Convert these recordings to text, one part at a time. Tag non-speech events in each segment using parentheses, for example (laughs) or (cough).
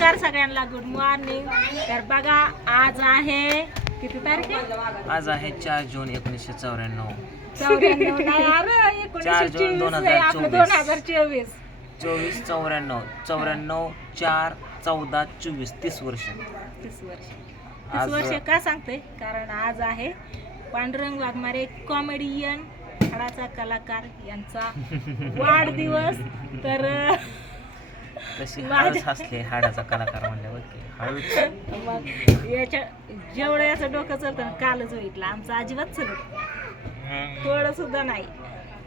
नमस्कार सगळ्यांना good morning तर बघा आज आहे किती तारीख? आहे आज आहे चार जून एकोणीसशे चौऱ्याण्णव. चौऱ्याण्णव नाही (laughs) अरे चार एकोणीसशे जून चोवीस हजार आहे आपलं चोवीस. हजार चोवीस. चोवीस चौऱ्याण्णव. चौऱ्याण्णव चार चौदा चोवीस तीस वर्ष. तीस वर्ष. तीस आज- वर्ष का सांगते? कारण आज आहे पांडुरंग वाघमारे कॉमेडियन खडाचा कलाकार यांचा (laughs) वाढदिवस. तर तशी हळूच हसले हाडाचा कलाकार म्हणल्यावर की हळूच. मग याच्या जेवढं याचं डोकं चालतं ना कालच भेटला आमचं अजिबात चालत थोडं सुद्धा नाही.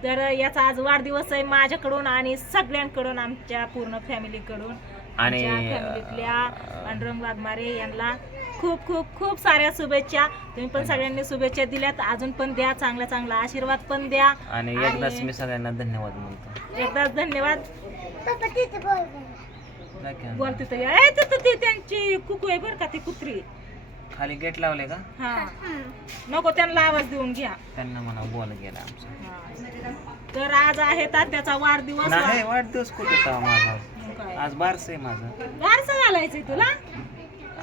तर याचा आज वाढदिवस आहे माझ्याकडून आणि सगळ्यांकडून आमच्या पूर्ण फॅमिलीकडून. आणि, आमच्या फॅमिलीतल्या पांडुरंग वाघमारे यांना खूप खूप खूप साऱ्या शुभेच्छा. तुम्ही पण सगळ्यांनी शुभेच्छा दिल्यात. अजून पण द्या चांगला चांगला आशीर्वाद पण द्या. आणि एकदाच मी सगळ्यांना धन्यवाद म्हणतो. एकदाच धन्यवाद. काय काय? बोल तिथं या. ए, तिथं ती त्यांची कुकू आहे बरं का ती कुत्री. खाली गेट लावले का? हा. नको त्यांना आवाज देऊन घ्या. त्यांना म्हणा बोल गेला आमचा. तर आज आहे तात्याचा वाढदिवस. नाही वाढदिवस कुठे होता माझा? आज बारस आहे माझं. बारसं घालायचंय तुला?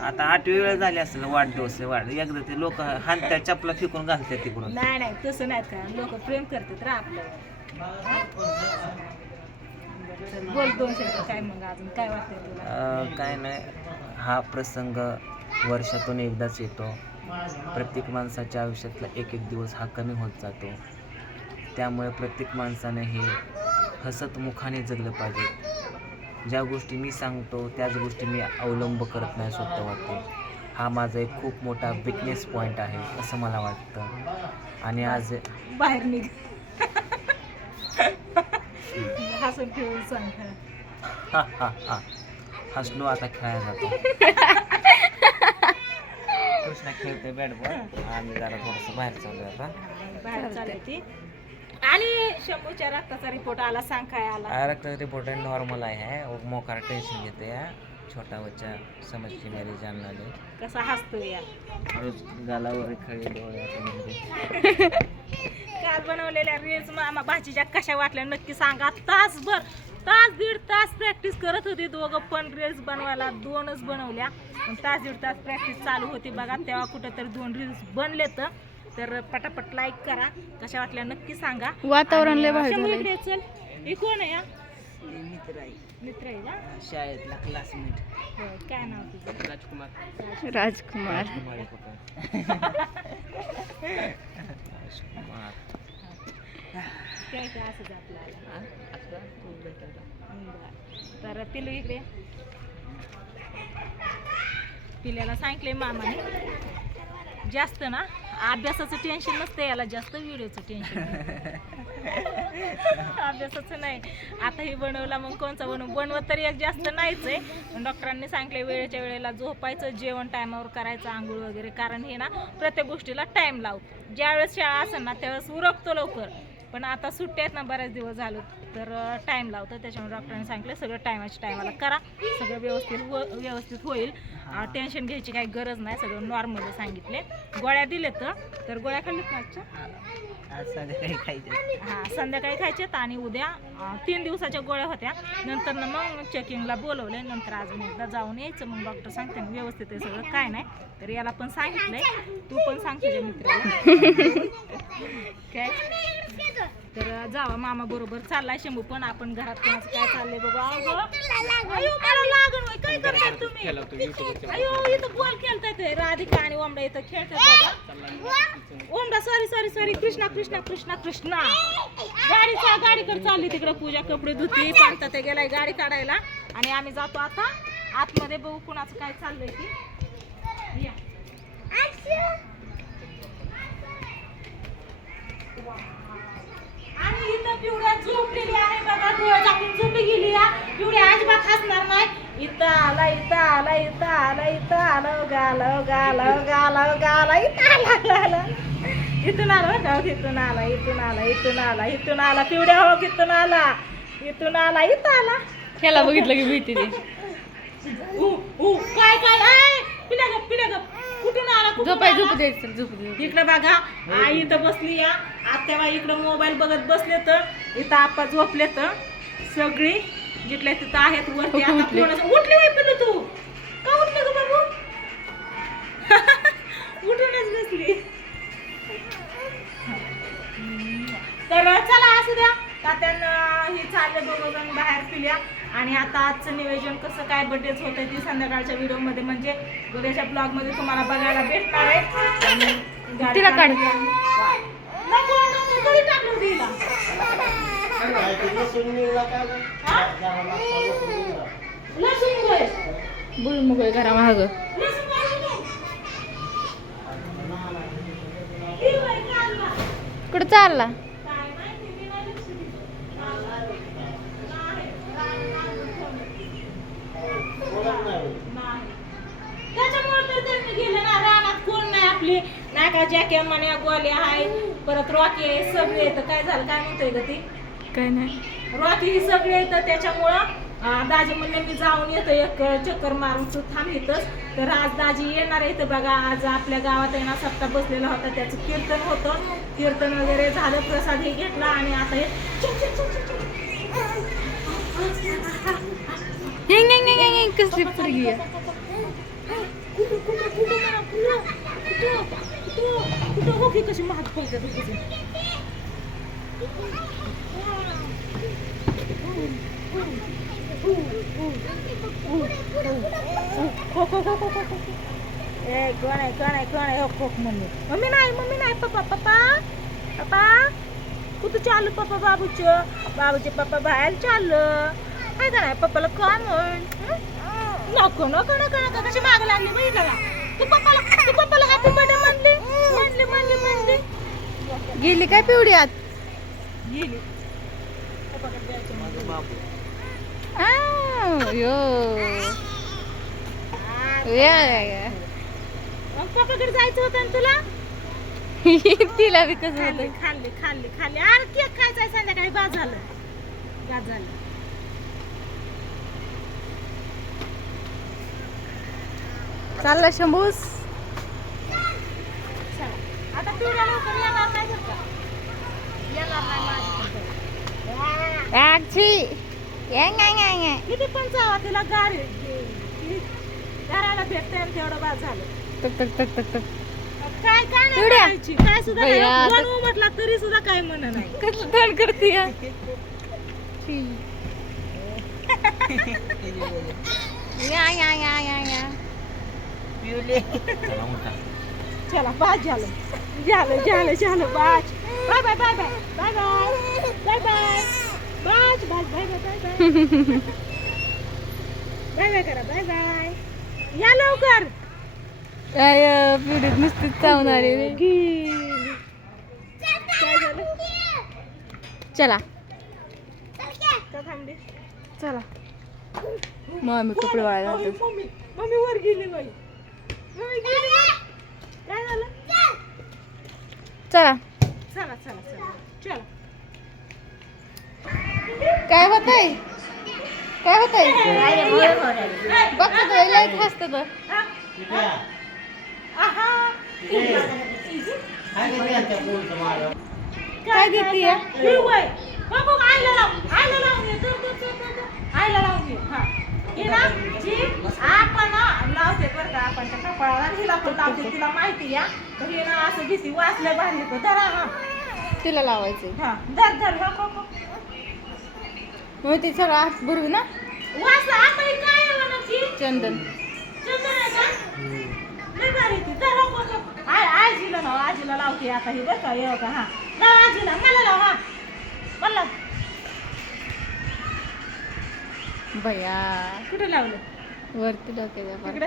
आता आठवी वेळ झाली असेल वाढदिवस आहे वाढ. एकदा ते लोक हानत्या चपला फेकून घालतात तिकडून. नाही नाही तसं नाही का? लोक प्रेम करतात रा आपल्यावर बोल दोन शब्द काय मग अजून? काय तुला? अं, काय नाही. हा प्रसंग वर्षातून एकदाच येतो. प्रत्येक माणसाच्या आयुष्यातला एक एक दिवस हा कमी होत जातो. त्यामुळे प्रत्येक माणसाने हे हसत मुखाने जगलं पाहिजे. ज्या गोष्टी मी सांगतो त्याच गोष्टी मी अवलंब करत नाही स्वतःवरती. हा माझा एक खूप मोठा विकनेस पॉईंट आहे असं मला वाटतं. आणि आज बाहेर निघ. (laughs) हसून खेळून सांग. हा. हा हा. हा हसलो आता खेळायला जातो. कृष्णा खेळते बॅट बॉल आम्ही जरा थोडस बाहेर चालू आता. बाहेर चालली ती. आणि शंभूच्या रक्ताचा रिपोर्ट आला सांग काय आला. रक्त रिपोर्ट नॉर्मल आहे मोकार टेंशन घेते है. छोटा बच्चा समझ के मेरी जान ले कसा हसतोय या? हळूच गालावर खळी डोळे आता म्हणजे. (laughs) काल बनवलेल्या रील्स मामा भाजीच्या कशा वाटल्या नक्की सांगा. तासभर तास दीड तास प्रॅक्टिस करत होती दोघं पण रील्स बनवायला दोनच बनवल्या. पण तास दीड तास प्रॅक्टिस चालू होती बघा तेव्हा कुठं तरी दोन रील्स बनले तर. पटापट लाईक करा. कशा वाटल्या नक्की सांगा. वातावरण लय भारी झालंय. चल. हे कोण आहे हा? मित्र आहे मित्र आहे का? शाळेतला क्लासमेट होय, काय नाव तुझं? राजकुमार. राजकुमार. राजकुमार काय काय असं आपल्याला बरं. तर पिलू इकडे पिल्याला सांगितले मामाने. जास्त ना? अभ्यासाचं टेन्शन नसतं याला जास्त व्हिडिओचं टेन्शन (laughs) अभ्यासाचं नाही. आता हे बनवला मग कोणचा बनवू? बनवत तरी एक जास्त नाहीच आहे. डॉक्टरांनी सांगितले वेळेच्या वेळेला झोपायचं जेवण टायमावर करायचं आंघोळ वगैरे. कारण हे ना प्रत्येक गोष्टीला टाईम लावतो. ज्यावेळेस शाळा असेल ना त्यावेळेस उरकतो लवकर. पण आता सुट्ट्या आहेत ना बऱ्याच दिवस झालं. तर टाईम लावतं त्याच्यामुळे डॉक्टरांनी सांगितलं सगळं टायमाच्या टायमाला करा. सगळं व्यवस्थित हो व्यवस्थित होईल. टेन्शन घ्यायची काही गरज नाही. सगळं नॉर्मल सांगितले. गोळ्या दिलेत तर गोळ्या खाल्ल्यात आज संध्याकाळी खायचे हा संध्याकाळी खायच्यात आणि उद्या तीन दिवसाच्या गोळ्या होत्या. नंतर ना मग चेकिंगला बोलवले नंतर अजून एकदा जाऊन यायचं. मग डॉक्टर सांगते व्यवस्थित आहे सगळं. काय नाही. तर याला पण सांगितलंय. तू पण सांग तुझ्या मित्राला. (laughs) काय? तर जावा मामा बरोबर. चाललाय शंभू पण आपण घरात कोणाचं काय चाललंय बघा? अगं अयो मला लागण होय काय करताय तुम्ही? अयो इथं बॉल खेळताय ते. राधिका आणि ओमडा इथं खेळतात बघा. ओमडा sorry sorry sorry Krishna Krishna Krishna Krishna. गाडीचा गाडीकडे चालली तिकडे पूजा कपडे धुती पाहता ते गेलाय गाडी काढायला. आणि आम्ही जातो आता. आतमध्ये बघू कुणाचं काय चाललंय की या. पिवळ्या झोपलेली आहे बघा डोळे झाकून झोपी गेली या. पिवळ्या अजिबात हसणार नाही. इथं आला इथं आला इथं आला इथं आलं गालं गालं गालं गाला इथं आला गाला इथून आला बरं का? हो, इथून आला इथून आला इथून आला इथून आला. पिवड्या हो इथून आला. इथून आला इथं आला. ह्याला बघितलं की भीती ती काय काय? पिल्या गप पिल्या गप. कुठून आला? झोप झोप दे इकडे बघा आई इथं बसली या. आत्याबाई इकडं मोबाईल बघत बसले तर इथं आपा झोपले तर. सगळी जिथल्या तिथं आहेत वरती आता उठले. उठली बाई तू. का उठले ग बाबू? (laughs) उठूनच बसली. तर चला असू द्या. तात्यांना हे चालले दोघं जण बाहेर पिल्या. आजचं नियोजन कसं काय बड्डेच होतंय ती संध्याकाळच्या व्हिडिओमध्ये म्हणजे उद्याच्या ब्लॉगमध्ये तुम्हाला बघायला भेटणार आहे. आणि तिला काढ. आहे. नको, नको, कधी टाकलं होतं हिला? हा? लसूण होय. बुळ मुगळे घरा महाग लसूण काढलं नाही. ही होय, काढला. कुठं चालला काय माहिती, मी नाही लक्ष दिलं. नाही, नाही, नाही. नाही. त्याच्यामुळे तर त्यांनी गेले ना रानात कोण नाही आपली म्हणे गोल्या आहे परत रॉकी आहे सगळे येतं काय झालं? काय म्हणतोय ग ती? काय नाही. रॉकी ही सगळे येतं त्याच्यामुळं दाजी म्हणले मी जाऊन येतो एक चक्कर मारून तू थांब इथंच. तर आज दाजी येणार आहे इथं बघा आज आपल्या गावात ना सप्ताह बसलेला होता त्याचं कीर्तन होतं. कीर्तन वगैरे झालं प्रसाद हे घेतला आणि आता हे कसली पोरगी आहे. कुठं कुठं कुठं कुठं कुठं? कुठं कुठं हो की कशी महाग पडते तुझी खो खो खो खो खो खो ए कोण आहे कोण आहे कोण आहे हो खोक मम्मी मम्मी नाही मम्मी नाही पप्पा पप्पा पप्पा कुठं चालू पप्पा बाबूचं बाबूचे पप्पा बाहेर चाललं काय का नाही पप्पाला काम नको नको नको नको कशी माग लागली बघितलं तू पप्पाला गेली काय पिवडी आत? गेली. पप्पाकडे यो. जायचं होतं ना तुला? (laughs) तिला बी कसं खाल्ली होतं? खाल्ली खाल्ली खाल्ली. अरे केक खायचा आहे संध्याकाळी. बाद झालं. बाद झालं. चालला शंभूस चला आता पिवळ्या लवकर येणार नाही बरं का येणार नाही माझ्याकडे. आजी येंग, येंग, येंग, येंग. किती पण जावा तिला गाडी घराला भेटते तेवढं बाद झालं. टक टक टक टक टक. काय काय नाही. करायची? काय सुद्धा नाही. भैया, बनवू म्हटलं तरी सुद्धा काय म्हण नाही. कसलं तोंड करते या? या या या या. या चला उठा. चला बाद झालं. झालं झालं झालं बाज. Bye bye bye bye. Bye bye. Bye bye. बाज बाज bye bye bye bye. Bye bye करा बाय बाय. या लवकर. काय पिवडीत नुसतीच चावणारी. काय झालं? चला. का थांबली चला. मग आम्ही कपडे वाळायला मम्मी मम्मी वर गेली बाई. चला. चला काय होत आहे? काय होत आहे? बघ लाइट हसत तर काय देते आयला लावून आयला लावून आयला लावून जी आपण लावते बरं का आपण त्या कपाळाला हिला पण लावते तिला माहिती या तर हे ना असं घेते वाचलं येतं. धरा हा. तिला लावायचे. हा धर धर हो, हो, हो. मग ते सगळं हात भरू ना. वाचलं आता हे काय आहे? म्हणा की चंदन. चंदन आहे का? लय भारी ती. धर हो, हो, हो. आय आजीला लाव आजीला लावते आता हे बरं का हे हा. लाव आजीला. मला लाव हा. मला. भया. कुठे लावलं? वरती डोक्याच्या पार. तिकडे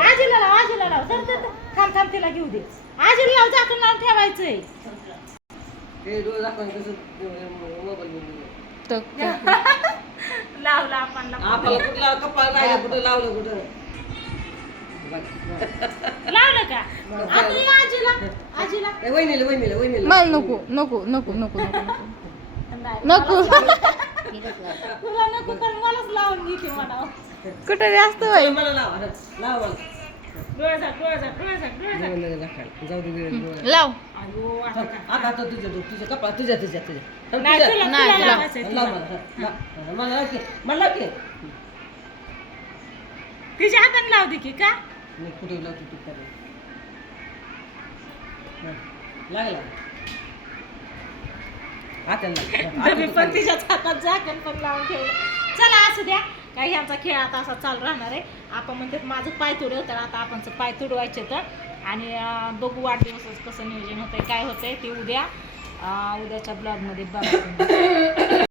आजीला लाव आजीला लाव. तर थांब थांब तिला घेऊ दे. आजीला लाव झाकण लावून ठेवायचंय. टक टक. लावला आपण आपल्याला कुठं लावलं? राहिलं कुठं लावलं कुठं? लावलं का? आता ये आजीला. आजीला. ए, वहिनीला वहिनीला वहिनीला. मला नको नको नको नको नको नको. नाही, नको. तुला नको मलाच लावून घेते म्हणा कुठे जास्त होय मला तिच्या हाताने लावते की का? कुठे लावते लागला पण. तिच्याच हातात झाकण पण लावून ठेवलं. चला असू द्या. काय ह्यांचा खेळ आता असा चालू राहणार आहे. आपण म्हणतात माझं पाय तुडव तर आता आपण पाय तुडवायचे तर आणि बघू वाढदिवसाचं कसं नियोजन होतंय काय होतंय ते उद्या. उद्याच्या ब्लॉगमध्ये बघा